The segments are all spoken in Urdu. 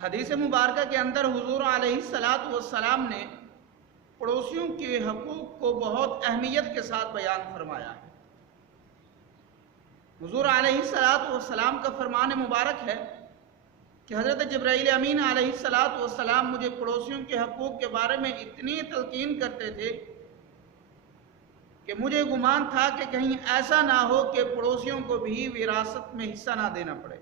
حدیث مبارکہ کے اندر حضور علیہ الصلاۃ والسلام نے پڑوسیوں کے حقوق کو بہت اہمیت کے ساتھ بیان فرمایا ہے۔ حضور علیہ الصلاۃ والسلام کا فرمان مبارک ہے کہ حضرت جبرائیل امین علیہ الصلاۃ والسلام مجھے پڑوسیوں کے حقوق کے بارے میں اتنی تلقین کرتے تھے کہ مجھے گمان تھا کہ کہیں ایسا نہ ہو کہ پڑوسیوں کو بھی وراثت میں حصہ نہ دینا پڑے۔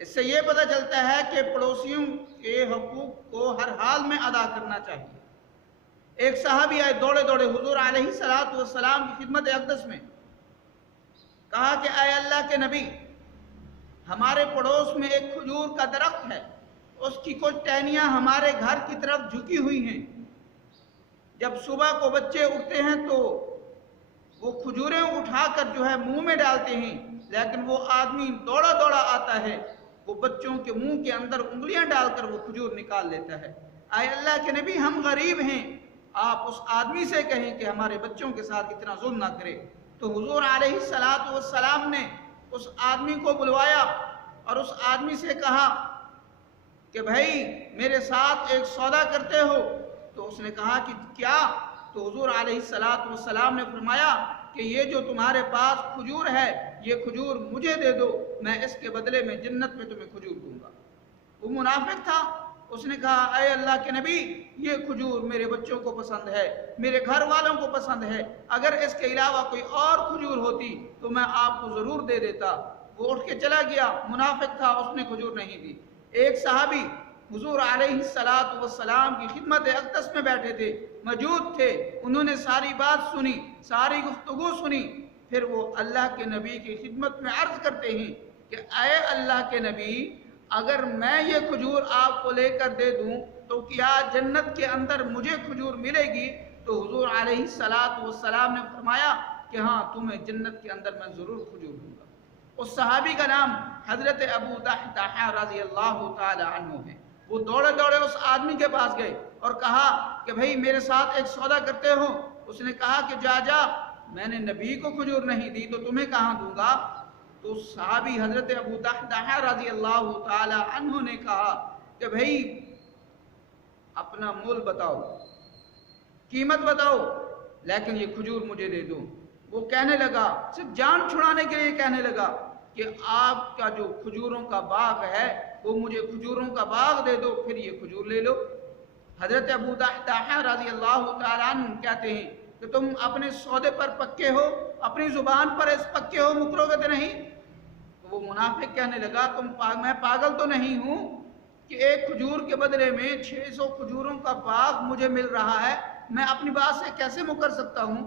اس سے یہ پتہ چلتا ہے کہ پڑوسیوں کے حقوق کو ہر حال میں ادا کرنا چاہیے۔ ایک صحابی آئے دوڑے دوڑے حضور علیہ الصلاۃ والسلام کی خدمت اقدس میں، کہا کہ اے اللہ کے نبی، ہمارے پڑوس میں ایک کھجور کا درخت ہے، اس کی کچھ ٹہنیاں ہمارے گھر کی طرف جھکی ہوئی ہیں۔ جب صبح کو بچے اٹھتے ہیں تو وہ کھجوریں اٹھا کر منہ میں ڈالتے ہیں، لیکن وہ آدمی دوڑا دوڑا آتا ہے، وہ بچوں کے منہ کے اندر انگلیاں ڈال کر وہ کھجور نکال لیتا ہے۔ اے اللہ کے نبی، ہم غریب ہیں، آپ اس آدمی سے کہیں کہ ہمارے بچوں کے ساتھ اتنا ظلم نہ کرے۔ تو حضور علیہ الصلاۃ والسلام نے اس آدمی کو بلوایا اور اس آدمی سے کہا کہ بھائی میرے ساتھ ایک سودا کرتے ہو؟ تو اس نے کہا کہ کیا؟ تو حضور علیہ الصلاۃ والسلام نے فرمایا کہ یہ جو تمہارے پاس کھجور ہے، یہ کھجور مجھے دے دو، میں اس کے بدلے میں جنت میں تمہیں کھجور دوں گا۔ وہ منافق تھا، اس نے کہا اے اللہ کے نبی، یہ کھجور میرے بچوں کو پسند ہے، میرے گھر والوں کو پسند ہے، اگر اس کے علاوہ کوئی اور کھجور ہوتی تو میں آپ کو ضرور دے دیتا۔ وہ اٹھ کے چلا گیا، منافق تھا، اس نے کھجور نہیں دی۔ ایک صحابی حضور علیہ الصلاۃ والسلام کی خدمت اقدس میں بیٹھے تھے، موجود تھے، انہوں نے ساری بات سنی، ساری گفتگو سنی، پھر وہ اللہ کے نبی کی خدمت میں عرض کرتے ہیں کہ اے اللہ کے نبی، اگر میں یہ کھجور آپ کو لے کر دے دوں تو کیا جنت کے اندر مجھے کھجور ملے گی؟ تو حضور علیہ الصلاۃ والسلام نے فرمایا کہ ہاں، تمہیں جنت کے اندر میں ضرور کھجور دوں گا۔ اس صحابی کا نام حضرت ابو طلحہ رضی اللہ تعالی عنہ ہے۔ وہ دوڑے دوڑے اس آدمی کے پاس گئے اور کہا کہ بھائی میرے ساتھ ایک سودا کرتے ہو؟ اس نے کہا کہ جا، میں نے نبی کو کھجور نہیں دی تو تمہیں کہاں دوں گا؟ تو صحابی حضرت ابو طلحہ رضی اللہ تعالی عنہ نے کہا کہ بھائی اپنا مول بتاؤ، قیمت بتاؤ، لیکن یہ کھجور مجھے دے دو۔ وہ کہنے لگا، صرف جان چھڑانے کے لیے کہنے لگا کہ آپ کا جو کھجوروں کا باغ ہے وہ مجھے کھجوروں کا باغ دے دو، پھر یہ کھجور لے لو۔ حضرت ابو طلحہ رضی اللہ تعالیٰ عنہ کہتے ہیں کہ تم اپنے سودے پر پکے ہو، اپنی زبان پر اس پکے ہو، مکرو گے تو نہیں؟ تو وہ منافق کہنے لگا میں پاگل تو نہیں ہوں کہ ایک کھجور کے بدلے میں 600 کھجوروں کا باغ مجھے مل رہا ہے، میں اپنی بات سے کیسے مکر سکتا ہوں؟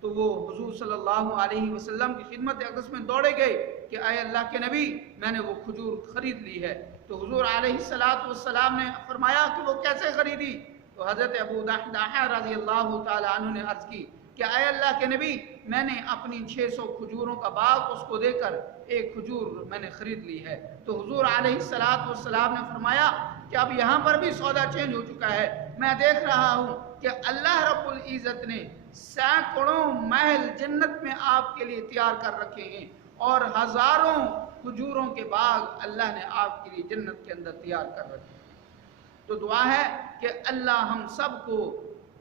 تو وہ حضور صلی اللہ علیہ وسلم کی خدمت اقدس میں دوڑے گئے کہ اے اللہ کے نبی، میں نے وہ کھجور خرید لی ہے۔ تو حضور علیہ الصلاۃ والسلام نے فرمایا کہ وہ کیسے خریدی؟ تو حضرت ابو طلحہ رضی اللہ تعالی عنہ نے عرض کی کہ اے اللہ کے نبی، میں نے اپنی 600 کھجوروں کا باغ اس کو دے کر ایک کھجور میں نے خرید لی ہے۔ تو حضور علیہ الصلاۃ والسلام نے فرمایا کہ اب یہاں پر بھی سودا چینج ہو چکا ہے، میں دیکھ رہا ہوں کہ اللہ رب العزت نے سینکڑوں محل جنت میں آپ کے لیے تیار کر رکھے ہیں اور ہزاروں کھجوروں کے باغ اللہ نے آپ کے لیے جنت کے اندر تیار کر رکھے ہیں۔ تو دعا ہے کہ اللہ ہم سب کو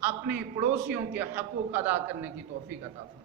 اپنے پڑوسیوں کے حقوق ادا کرنے کی توفیق عطا فرمائے۔